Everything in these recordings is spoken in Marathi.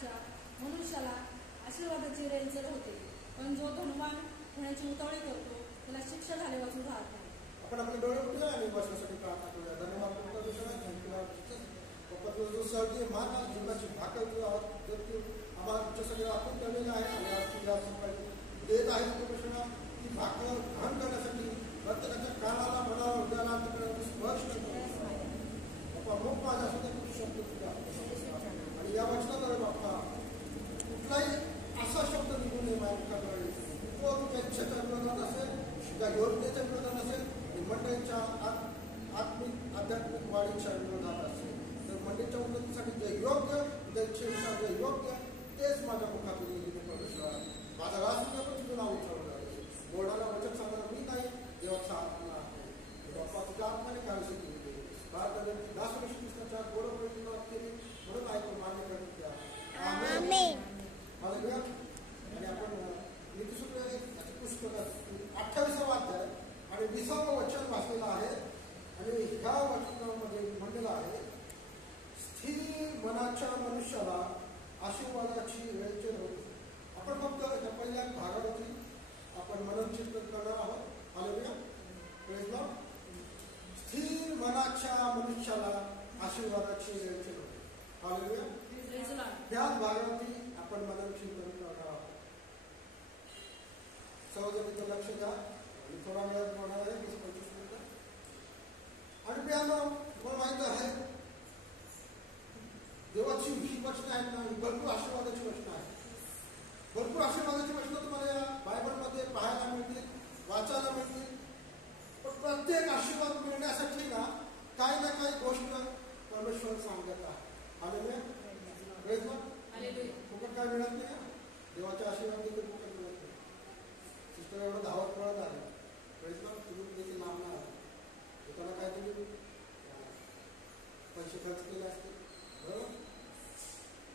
मनाच्या मनुष्याला आशीर्वादाची रेलचल होते, पण जो धनवान होण्याची उतावळी करतो त्याला शिक्षा झाले वाचून राहत नाही. आपण आपले डोळे उठूया आणि वर्षासाठी प्रार्थना करूया. धन्यवाद पप्पा, तुझा जो सर्दी मान जीवनाची भाकर तू जर तू आम्हाला तुमच्या सगळं आपण ठेवलेलं आहे आणि आज तुझ्या सकाळी देत आहे कृष्णा ती भाकर ग्रहण करण्यासाठी प्रत्येकाच्या कानाला मनाला हृदयाला तू स्पर्श करतो बाप्पा. मग माझ्या सुद्धा खूप शब्द तुझा आणि या वचनाद्वारे बाप्पा कुठलाही असा शब्द निघून नये माझ्या मुखाद्वारे तो तुझ्या इच्छेच्या विरोधात असेल, तुझ्या योजनेच्या विरोधात असेल आणि मंडळींच्या आत्मिक आध्यात्मिक वाढीच्या विरोधात असेल तर मंडळीच्या उन्नतीसाठी जे योग्य, तुझ्या इच्छेनुसार जे योग्य तेच माझ्या मुखातून येणे परमेश्वर. माझा राज सुद्धा पण तुझं नाव उठवलं आहे. बोर्डाला वचन सांगणार मी नाही, देवाचा आत्मा आहे. बाप्पा तुझ्या आत्माने काय शिकवते भारताने दासवर्षी कृष्णाच्या गोडपणे केली म्हणून ऐकून मान्य करून द्या. मला आणि आपण नीतिसूत्र पुस्तक 28वा अध्याय आणि 20वा वचन वाचलेलं आहे आणि ह्या वचनामध्ये म्हणलेलं आहे स्थिर मनाच्या मनुष्याला आशीर्वादाची वेळचे होते. आपण फक्त या पहिल्या भागावरती आपण मनन चिंतन करणार आहोत. Hallelujah, praise Lord. स्थिर मनाच्या मनुष्याला आशीर्वादाची वेळचे होते. हालेलुया, त्याच भागावरती आपण मनन चिंतन करणार आहोत. सर्वजण लक्ष द्या. थोडा वेळ होणार आहे 20-25 मिनिटं. आणि प्रियांनो, तुम्हाला माहित आहे देवाची ही वचनं आहेत ना, भरपूर आशीर्वादाची वचनं आहेत. भरपूर आशीर्वादाची वचनं तुम्हाला या बायबलमध्ये पाहायला मिळतील, वाचायला मिळतील. पण प्रत्येक आशीर्वाद मिळण्यासाठी ना काही ना काही गोष्ट परमेश्वर सांगत आहे. Hallelujah, praise Lord. फुकट काय मिळत नाही. देवाचे आशीर्वाद देखील फुकट मिळत नाही. सिस्टर एवढं धावत पळत आलं, प्रेज लॉर्ड. तुम्ही देखील लांब नाही आलं, त्याला काय तुम्ही पैसे खर्च केले असते, बरोबर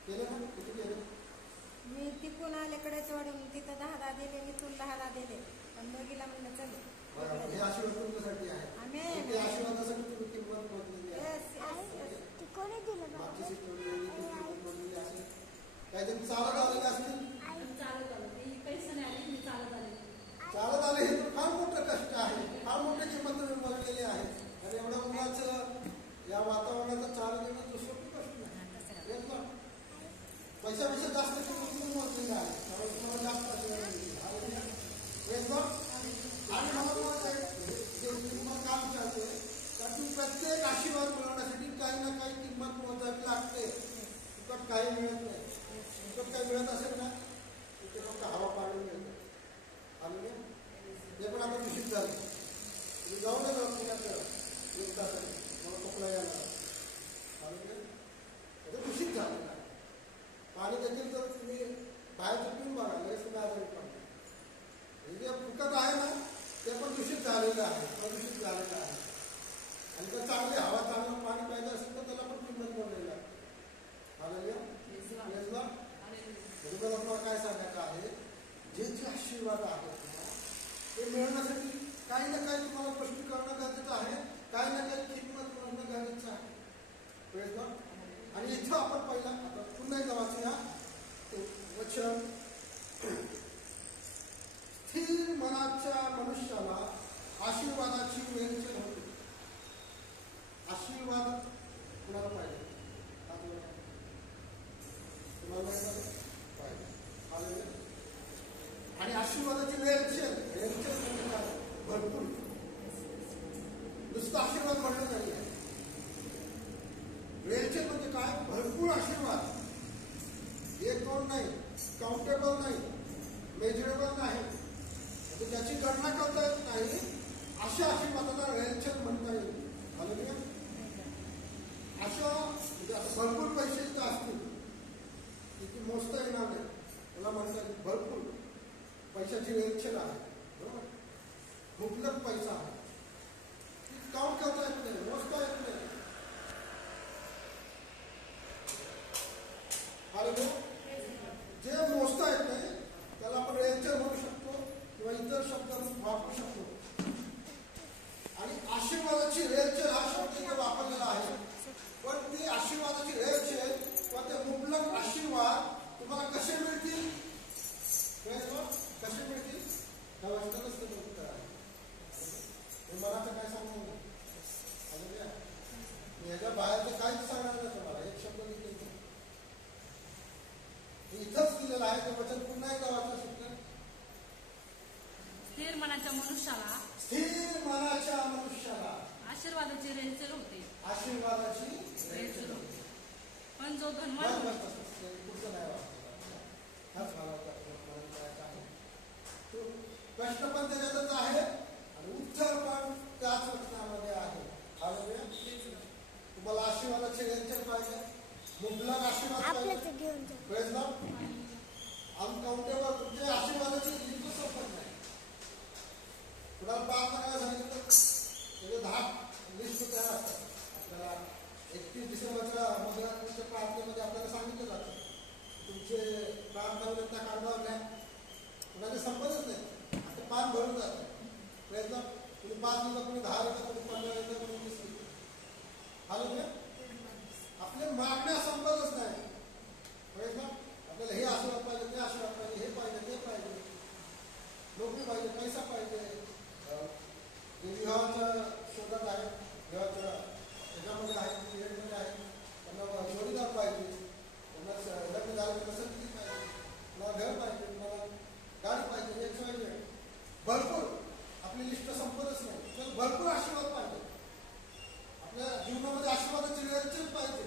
केले ना? किती केले? मी तिकून अलीकडे चढून तिथं 10 दिले, मी तुला 10 दिले, पण दोघीला म्हणलं चल. हे आशीर्वाद तुमच्यासाठी आहे. ते आशीर्वादासाठी तुम्ही किंमत मोजलेली आहे. मागची सिस्टर किंमत मोजलेली असेल. काहीतरी चालत आलेले असतील. चालत आले हे फार मोठं कष्ट आहे, फार मोठी किंमत तुम्ही मोजलेली आहे. आणि एवढं उन्हाचं या वातावरणाचं चालत येणं दुसरं खूप कष्ट नाही. पैसा जास्त किंमत मोजलेली आहे, त्यामुळे तुम्हाला जास्त आशीर्वाद. आणि मला किंमत काम चालतोय तर तुम्ही प्रत्येक आशीर्वाद मिळवण्यासाठी काही ना काही किंमत मोजावी लागते. फुकट काही मिळत नाही. फुकट काही मिळत असेल ना तिथे फक्त हवा पाणी मिळतं. आणि ते पण आता दूषित झाले. तुम्ही जाऊ नये पुण्यात 1 तासाने मला खोकला यायला आणि दूषित झालेलं आहे. पाणी देखील जर तुम्ही बाहेरचं पिऊन बघा लगेच तुम्ही आजारी पडणार. जे फुकट आहे ना ते पण दूषित झालेलं आहे, प्रदूषित झालेलं आहे. आणि जर चांगली हवा चांगलं पाणी पाहिजे असेल तर त्याला पण किंमत बनलेलं आहे. तुम्हाला काय सांगायचं आहे, जे आशीर्वाद आहेत ना ते मिळवण्यासाठी काही ना काही तुम्हाला गोष्टी करणं गरजेचं आहे, काही ना काही किंमत करणं गरजेचं आहे. Praise Lord. आणि इथं आपण पहिला आता पुन्हा एकदा वाचूया वचन. स्थिर मनाच्या मनुष्याला आशीर्वादाची वेळचल होते. आशीर्वाद कुणाला पाहिजे? तुम्हाला पाहिजे. आणि आशीर्वादाची वेळचल म्हणजे काय? भरपूर. नुसतं आशीर्वाद म्हणणं नाही आहे. वेळचल म्हणजे काय? भरपूर आशीर्वाद. 1-2 नाही, काउंटेबल नाही, मेजरेबल नाही, त्याची गणना करता येत नाही, अशा आशीर्वादाला वेळचल म्हणता येईल. हालेलुया. अशा म्हणजे आता भरपूर पैसे असतील किती मोजता येणार नाही, मला म्हणता येईल भरपूर पैशाची वेळचल आहे. बरोबर, मुबलक पैसा आहे, काउंट करता येत नाही, मोजता येत नाही. हालेलुया. जे मोजता येत नाही त्याला आपण वेळचल म्हणू शकतो किंवा इतर शब्द वापरू शकतो. आणि आशीर्वादाची वेळचल हा शब्द इथे वापरलेला आहे, पण ती आशीर्वादाची वेळचल किंवा ते मुबलक आशीर्वाद इथंच दिलेलं आहे ते वचन पुन्हा एकदा वाचा शिकलं. स्थिर मनाच्या मनुष्याला स्थिर मनाच्या मनुष्याला आशीर्वादाची रेलचेल होते. आशीर्वादाची रेलचेल होते. पण जो धनवान पुढचं नाही वाचलं. हाच मला करायचा आहे. तो प्रश्न पण त्याच्यातच आहे आणि उत्तर पण त्याच वचनामध्ये आहे. तुम्हाला आशीर्वादाचे रेलचेल पाहिजे, मुबलक आशीर्वाद पाहिजे, अनकाउंटेबल तुमचे आशीर्वादाची लिस्ट संपत नाही. कुणाला प्रार्थना करायला सांगितलं त्याचे 10 लिस्ट तयार असतात. आपल्याला 31 डिसेंबरच्या मधुराच्या प्रार्थनेमध्ये आपल्याला सांगितलं जातं तुमचे प्रार्थना काढवा घ्या. कुणाचे संपतच नाही. आता पान भरून जातं. प्रयत्न तुम्ही 5 लिहिलं, कोणी 10 लिहिलं, कोणी 15 लिहिलं, कोणी 20 लिहिलं. आलं ना? आपल्या मागण्या संपतच नाही. प्रयत्न आपल्याला हे आशीर्वाद पाहिजे, ते आशीर्वाद पाहिजे, हे पाहिजे, ते पाहिजे, नोकरी पाहिजे, पैसा पाहिजे. जे विवाहाच्या शोधात आहे, विवाहाच्या त्याच्यामध्ये आहे, पिरियडमध्ये आहे, त्यांना जोडीदार पाहिजे, त्यांना लग्न झालं पसंती पाहिजे, मला घर पाहिजे, मला गाडी पाहिजे, एक पाहिजे, भरपूर. आपली लिस्ट संपतच नाही. तर भरपूर आशीर्वाद पाहिजे. आपल्या जीवनामध्ये आशीर्वादाची रेलचेल पाहिजे,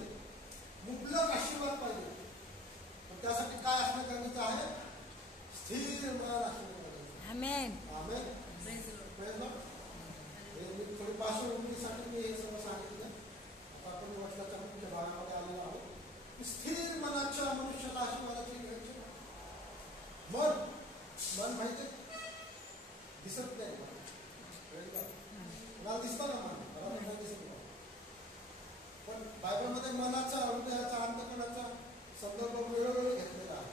मुबलक आशीर्वाद पाहिजे. पण त्यासाठी काय असणं गरजेचं आहे? स्थिर मन असणं गरजेचं आहे. आमेन. आमेन. मी थोडी पार्श्वभूमीसाठी मी हे सर्व सांगितलं. आता आपण वचनाच्या मुख्य भागामध्ये आलेलो आहोत. स्थिर मनाच्या मनुष्याला आशीर्वादाची रेलचेल. मन माहिती दिसत नाही. मला दिसतं ना मन, मला दिसत नाही. पण बायबलमध्ये मनाचा, हृदयाचा, अंतःकरणाचा संदर्भ वेळोवेळी घेतलेला आहे.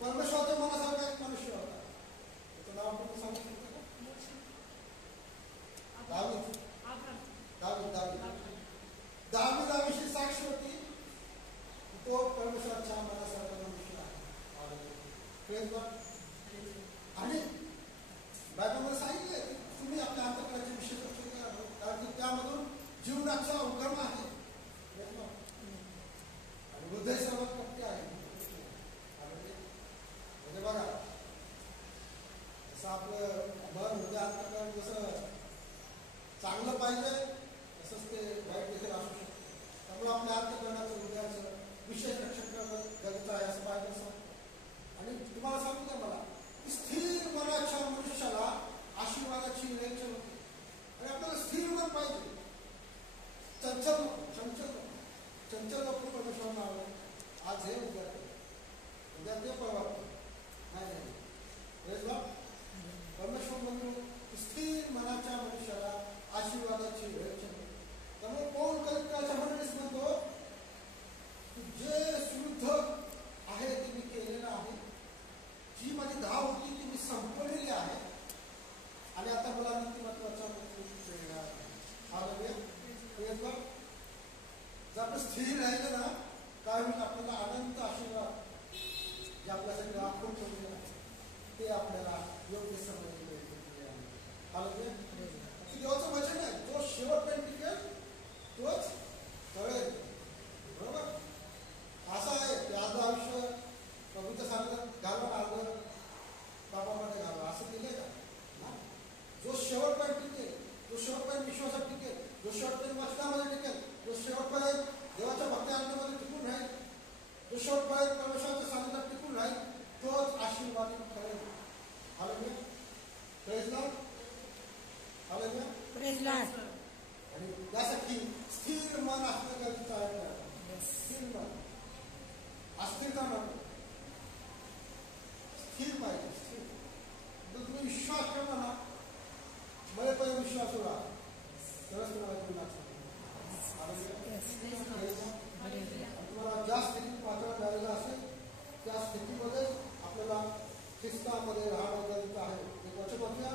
परमेश्वराच्या मनासारखा एक मनुष्य होता. त्याचं नाव आपण सांगू शकतो का? दावीदाविषयी साक्ष होती. तो परमेश्वराच्या मनासारखा मनुष्य आहे. आणि बायबलमध्ये सांगितले तुम्ही आपल्या अंतःकरणाचे विषय करा, कारण की त्यामधून जीवनाचा उगम आहे. आणि हृदय सर्वात कपटी आहे. म्हणजे बघा, जसं आपलं मन, हृदय, अंतःकरण जसं चांगलं पाहिजे तसंच ते वाईट देखील असू शकतं. त्यामुळे आपल्या अंतःकरणाचं, हृदयाचं विशेष रक्षण करणं गरजेचं आहे असं पाहिजे. आणि तुम्हाला सांगू द्या मला, स्थिर मनाच्या मनुष्याला आशीर्वादाची रेलचेल होते. आणि आपल्याला स्थिर मन पाहिजे. चंचल लोक परमेश्वरांना आवडत. आज हे उद्या ते परवा नाही. परमेश्वर म्हणून स्थिर मनाच्या मनुष्याला आशीर्वादाची रेलचेल होते. त्यामुळे पौल कलिकाच्या मंडळीस म्हणतो जे शुद्ध आहे ते मी केलेलं आहे, जी माझी धाव होती ती मी संपवलेली आहे, आणि आता मला नीतिमत्वाचा जर आपण स्थिर राहिलं ना, काय होईल? आपल्याला अनंत आशीर्वाद जे आपल्यासाठी राखून ठेवलेले आहे ते आपल्याला योग्य समज मिळते. देवाचं वचन आहे, जो शेवटपर्यंत टिकेल तोच कळेल. बरोबर? असं आहे की आज आयुष्य प्रभूचं सांगत घालून आलं बाबामध्ये घालवा असं दिलंय का? जो शेवटपर्यंत टिकेल, जो शेवटपर्यंत विश्वासात टिकेल, जो शेवटपर्यंत वचनामध्ये टिकेल, जो शेवटपर्यंत देवाच्या भक्ती आनंदामध्ये टिकून राहील, जो शेवटपर्यंत परमेश्वराच्या सानिध्यात टिकून राहील, तोच आशीर्वादित ठरेल. Hallelujah. Praise Lord. Hallelujah. Praise Lord. आणि त्यासाठी स्थिर मन असणं गरजेचं आहे. स्थिर मन, अस्थिरता नको, स्थिर पाहिजे. स्थिर तर तुम्ही विश्वास ठेवा ना, मला पहिले विश्वास राहा, तरच तुम्हाला जीवनात तुम्हाला ज्या स्थितीत पाठवण्यात आलेलं असेल त्या स्थितीमध्ये आपल्याला ख्रिस्तामध्ये राहणं गरजेचं आहे. एक वचन वाचूया.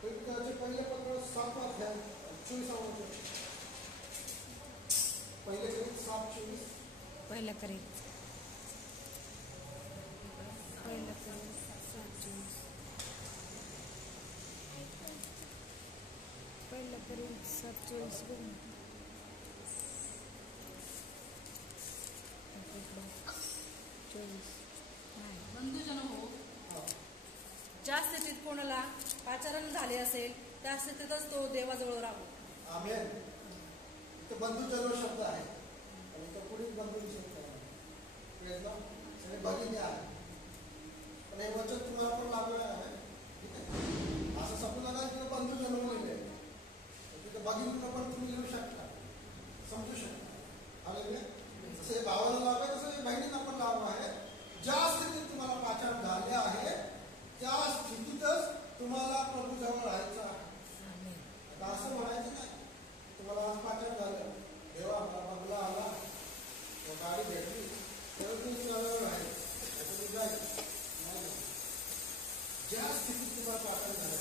प्रेरितांचे पहिले पत्र 7 अध्याय 24 वचन. पहिले प्रेरित 7:24. पहिलं करीत पहिलं करीत 7:24. बंधुजन हो, हा. ज्या स्थितीत कोणाला पाचारण झाले असेल त्या स्थितीतच तो देवाजवळ राहू. आमेन. इथं बंधुजन शब्द आहे आणि इथं पुढील बंधू शब्द आहे. सगळे भगिनी आहे. पण हे वचन तुम्हाला पण लागलं आहे. ठीक आहे, असं समजू नका तिथं बंधुजन लिहिले, तिथं भगिनींना पण तुम्ही लिहू शकता, समजू शकता. हालेलुया. जसं हे भावाला लाभ आहे तसं हे बहिणींना पण लाभ आहे. ज्या स्थितीत तुम्हाला पाचारण झाले आहे त्या स्थितीतच तुम्हाला प्रभूजवळ राहायचं आहे. आता असं म्हणायचं नाही तुम्हाला आज पाचारण झालं, देवा मला बंगला आला, गाडी भेटली, तर तुम्ही तुझ्याजवळ राहील, तुम्ही जाईल. ज्या स्थितीत तुम्हाला पाचारण झालं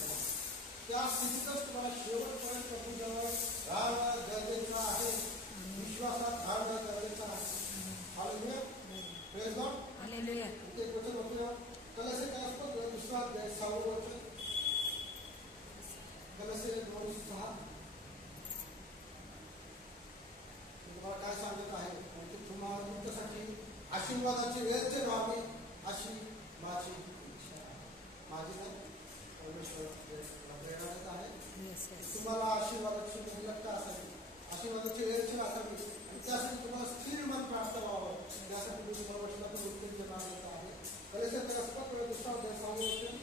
त्या स्थितीतच तुम्हाला शेवटपर्यंत प्रभूजवळ राहणं गरजेचं आहे. विश्वासात राहणं गरजेचं आहे. हालेलुया. Praise God. हालेलुया. एक वचन होतं, कलसे काय असतं, विश्वास द्याय 6 वचन, कलसे 2:6. तुम्हाला काय सांगत आहे, म्हणजे तुम्हाला तुमच्यासाठी आशीर्वादाची वेळचे व्हावी अशी माझी इच्छा आहे. माझी नाही, परमेश्वर प्रेरणा देत आहे. तुम्हाला आशीर्वादाची निर्लक्ष असावी, आशीर्वादाची वेळची असावी आणि त्यासाठी तुम्हाला स्थिर मन प्राप्त व्हावं, त्यासाठी मी तुम्हाला वचनातून उत्तेजन देत आहे. कलेचे तर असतात दुसरा अध्याय 6 वचन.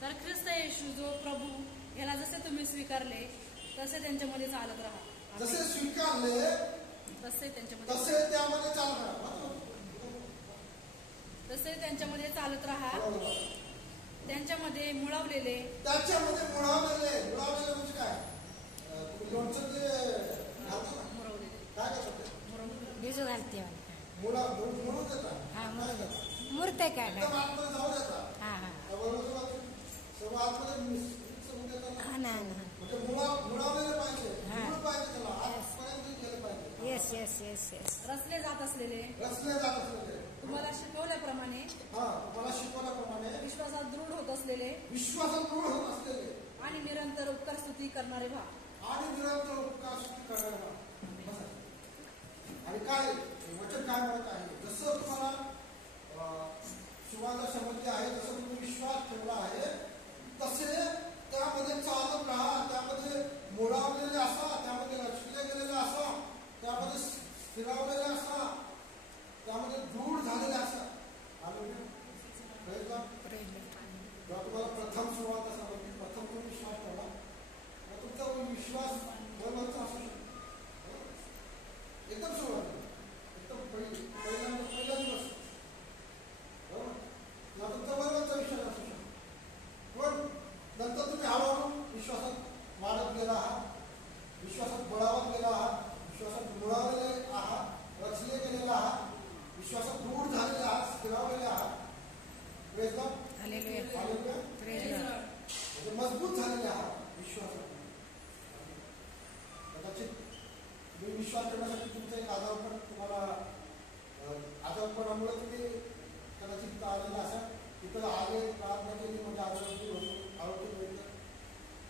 तर ख्रिस्त येशू जो प्रभू याला जसे तुम्ही स्वीकारले तसे त्यांच्यामध्ये चालत राहा. जसे स्वीकारले तसे त्यांच्यामध्ये त्यामध्ये चालत राहा. तसे त्यांच्यामध्ये चालत राहा. त्यांच्यामध्ये मुळावलेले म्हणजे काय, लोणचं जे घालतो ना, मुरवलेले काय करतात, बीज घालते मुळून देतात. हा मूर्ती काय एकदम आतमध्ये जाऊ देतात. हा हा सर्व आतमध्ये मिक्स होऊन देतात. हा ना म्हणजे मुळावलेले पाहिजे, मूळ पाहिजे, त्याला आतपर्यंत गेले पाहिजे. Yes yes yes yes. रचले जात असलेले तुम्हाला शिकवल्याप्रमाणे विश्वासात दृढ होत असलेले आणि निरंतर उपकार स्तुती करणारे व्हा. आणि काय वचन काय म्हणत आहे, जसं तुम्हाला सुवार्ता समजली आहे, जसं तुम्ही विश्वास ठेवला आहे तसे त्यामध्ये चालत राहा, त्यामध्ये मुळावलेले असा, त्यामध्ये रचले गेलेले असा, त्यामध्ये स्थिरावलेले असा, त्यामध्ये दूर झालेले असा. जेव्हा तुम्हाला प्रथम सुरुवात समजली, प्रथम तुम्ही विश्वास ठेवला, तुमचा विश्वास बरोबरचा असू शकतो. एकदम सुरुवात, एकदम पहिला दिवस बरोबर तुमचा बरोबरचा विश्वास असू शकतो. पण नंतर तुम्ही हळूहळू विश्वासात वाढत गेला आहात, विश्वासात बळावत गेला आहात, विश्वासात मुळावलेले आहात, रचले गेलेले आहात, विश्वासात दूर झालेले आहात, स्थिरावलेले आहात. मजबूत झालेले आहात विश्वासात. कदाचित तुम्ही विश्वास करण्यासाठी तुमचं एक आजारपण, तुम्हाला आजारपणामुळे तुम्ही कदाचित आलेला असाल, तिथं आले, प्रार्थना केली, म्हणजे आरोग्य होतो, आरोग्य मिळतं.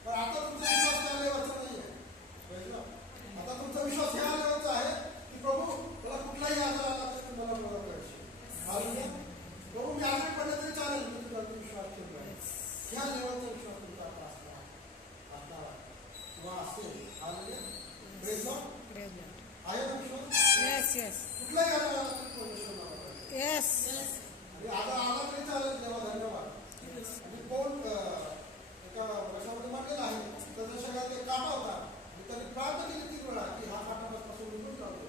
पण आता तुमचा विश्वास त्या लेवलचा नाही आहे. आता तुमचा विश्वास ह्या लेवलचा आहे की प्रभू मला कुठलाही आजार आला तर तुम्हाला मदत करायची. प्रभू मी आजारी पडलं तरी चालेल, मी तुझ्यावरती विश्वास ठेवला आहे. ह्या लेवलचा विश्वास तुमचा आता असणार किंवा असेल. आहे ना विश्वास? येस येस कुठलाही आजार आला तर परमेश्वर येस. आणि आजार आला तरी चालेल, देवा धन्यवाद. आणि कोण एका वर्षामध्ये म्हटलेलं आहे, त्याच्या शरीरात एक काटा होता, त्यांनी प्रार्थना केली 3 वेळा की हा काटा पासून निघून जातो,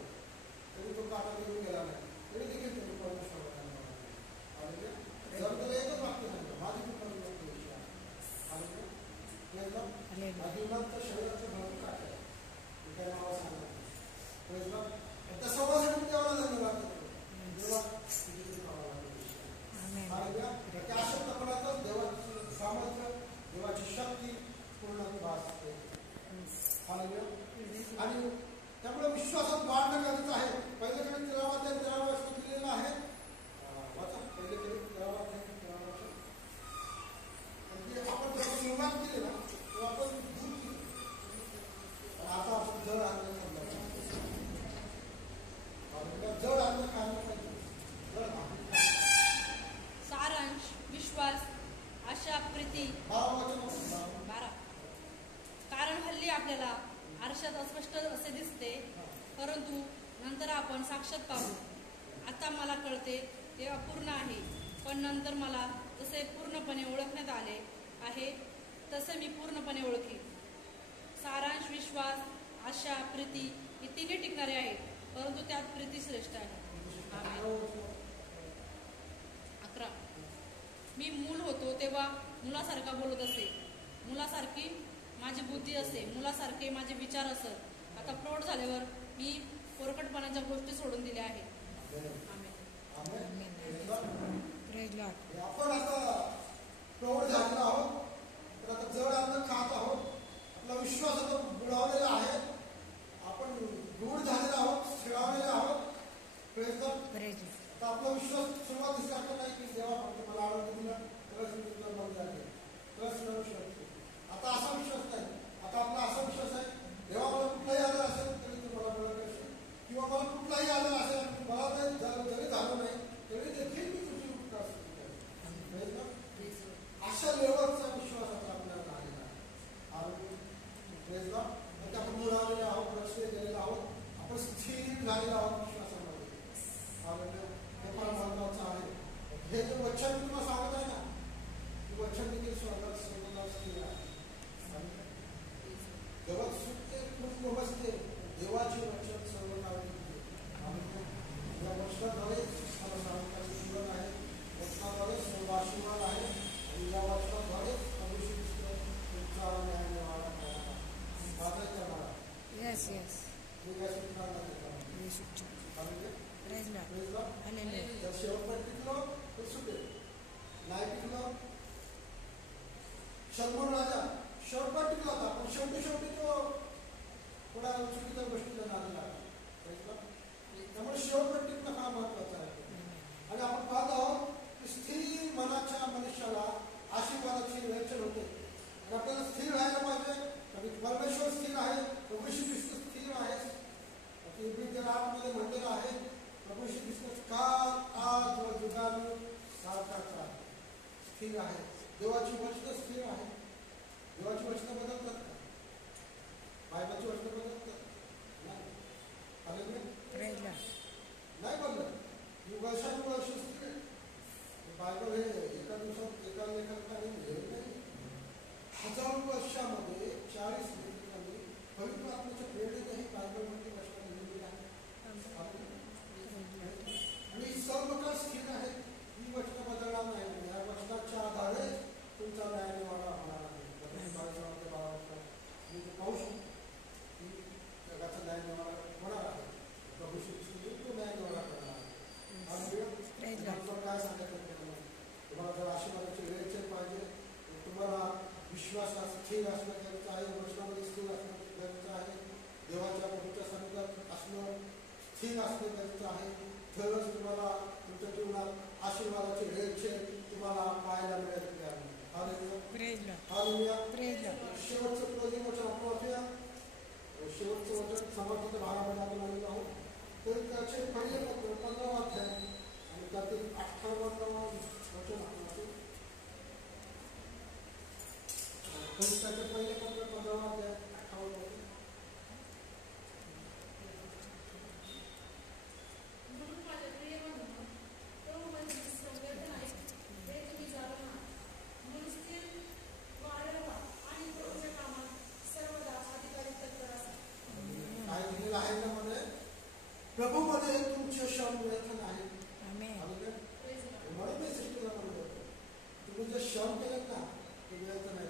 तरी तो काटा निघून गेला नाही, तरी देखील तुम्ही परमेश्वर जर त्याला एकच वाक्य सांगितलं, माझी कृपा जीवनात तर शरीराचं भरून काढलं, काय नाव सांगणार त्या सर्वांसाठी देवाला धन्यवाद देतो. देवा अशा प्रकारातच देवाची सामर्थ्य, देवाची शक्ती पूर्ण भासते. आणि त्यामुळे विश्वासात वाढणं गरजेचं आहे. पहिलं कडे 13 वर्ष दिलेलं आहे. वाचा पहिले कडे 13 वर्ष. आपण जेव्हा सुरुवात केली ना तेव्हा आपण दूर केली. आता आपण जड अन्न खाल्लं, जड अन्न खायला पाहिजे. सारांश, विश्वास, आशा, प्रीती. 12. कारण हल्ली आपल्याला आरशात अस्पष्ट असे दिसते, परंतु नंतर आपण साक्षात पाहू. आता मला कळते ते अपूर्ण आहे, पण नंतर मला जसे पूर्णपणे ओळखण्यात आले आहे तसे मी पूर्णपणे ओळखी. सारांश, विश्वास, आशा, प्रीती हे तिन्ही टिकणारे आहेत, परंतु त्यात प्रीती श्रेष्ठ आहे. 11. मी मूल होतो तेव्हा मुलासारखा बोलत असे, मुलासारखी माझी बुद्धी असे, मुलासारखे माझे विचार असत. आता प्रौढ झाल्यावर मी पोरकटपणाच्या गोष्टी सोडून दिल्या आहेत. आपण आता प्रौढ झालेलो आहोत, तर आता जड अन्न खात आहोत. आपला विश्वास आता बुडावलेला आहे. आपण रूढ झालेलो आहोत, खेळावलेले आहोत. आता आपला विश्वास सुरुवातीस सारखं नाही की देवा फक्त मला आरोग्य दिलं तरच मी तुला बंद आहे, तरच मिळू शकतो. आता असा विश्वास नाही. आता आपला असा विश्वास आहे, देवा मला कुठलाही आजार असेल तरी तू मला मिळत असेल, किंवा मला कुठलाही आजार असेल मला जरी झालं नाही तरी देखील मी तुझी उपकार करेन. अशा लेवलचा विश्वास आता आपल्याला आलेला आहे. आपण मुळालेले आहोत, रस्ते गेलेले आहोत, आपण स्थिर झालेलो आहोत विश्वासामध्ये. हे फार महत्वाचं आहे. हे जे वचन तुम्हाला सांगत आहे ना, वचन देखील स्वर्गात स्थिर आहे. जगात सुटते खूप नमस्ते देवाचे वचन सर्व काळजी. या वचनाद्वारे मला सांगण्याचं जीवन आहे, वचनाद्वारे सर्व आशीर्वाद आहे, आणि या वचनाद्वारे तुमचा न्याय मिळाला माझा करणारा. शेवटपर्यंत टिकलो तर सुटेल, नाही टिकलो. शंभर राजा शेवटपर्यंत टिकला होता, पण शेवटी तो थोड्या चुकीच्या गोष्टीला नादी लागला. त्यामुळे शेवटपर्यंत टिकणं फार महत्वाचं आहे. आणि आपण पाहत आहोत की स्थिर मनाच्या मनुष्याला आशीर्वादाची वेचन होते. आणि आपल्याला स्थिर राहायला पाहिजे. परमेश्वर स्थिर आहे, प्रभू श्री ख्रिस्त स्थिर आहे. इब्रियन 8 म्हटलेलं आहे, प्रभू श्री ख्रिस्त काल, आज व जुगामी सारखाच आहे, स्थिर आहे. देवाची वचनं स्थिर आहे. देवाची वचनं बदलतात का? बायबलची वचनं बदलतात नाही बदलत. वर्षानुवर्ष स्थिर आहे. बायबल हे एका दिवसात एका लेखकाने लिहिलं नाही. हजारो वर्षामध्ये 40 लेखकांनी पवित्र आत्म्याच्या प्रेरणेने हे बायबलमध्ये वचनं लिहिलेली आहे. आणि सर्व काळ स्थिर आहे. ही वचनं बदलणार नाही. या वचनाच्या आधारे तुमचा न्याय निवाडा होणार आहे. मी पाहू शकतो की जगाचा न्याय निवाडा होणार आहे. प्रभू श्री ख्रिस्त तो न्याय निवाडा करणार आहे. काय सांगायचं तुम्हाला? जर आशीर्वादाची वेळेचे पाहिजे, तुम्हाला विश्वासात स्थिर असणं गरजेचं आहे, वचनामध्ये स्थिर असणं गरजेचं आहे, देवाच्या प्रभूच्या सन्निधानात असणं स्थिर असणं गरजेचं आहे. तरच तुम्हाला तुमच्या जीवनात आशीर्वादाचे वेळेचे तुम्हाला पाहायला मिळेल. शेवटचं क्लोजिंग वचन आपण वाचूया. शेवटचं वचन समर्थाच्या भागामध्ये आपण आलेलो आहोत. तर त्याचे पहिले पत्र 15 अध्याय आणि त्यातील 18 वचन आपण वाचू. त्याचे पहिले पत्र 15 अध्याय 18 वचन. प्रभूमध्ये तुमचे शब्द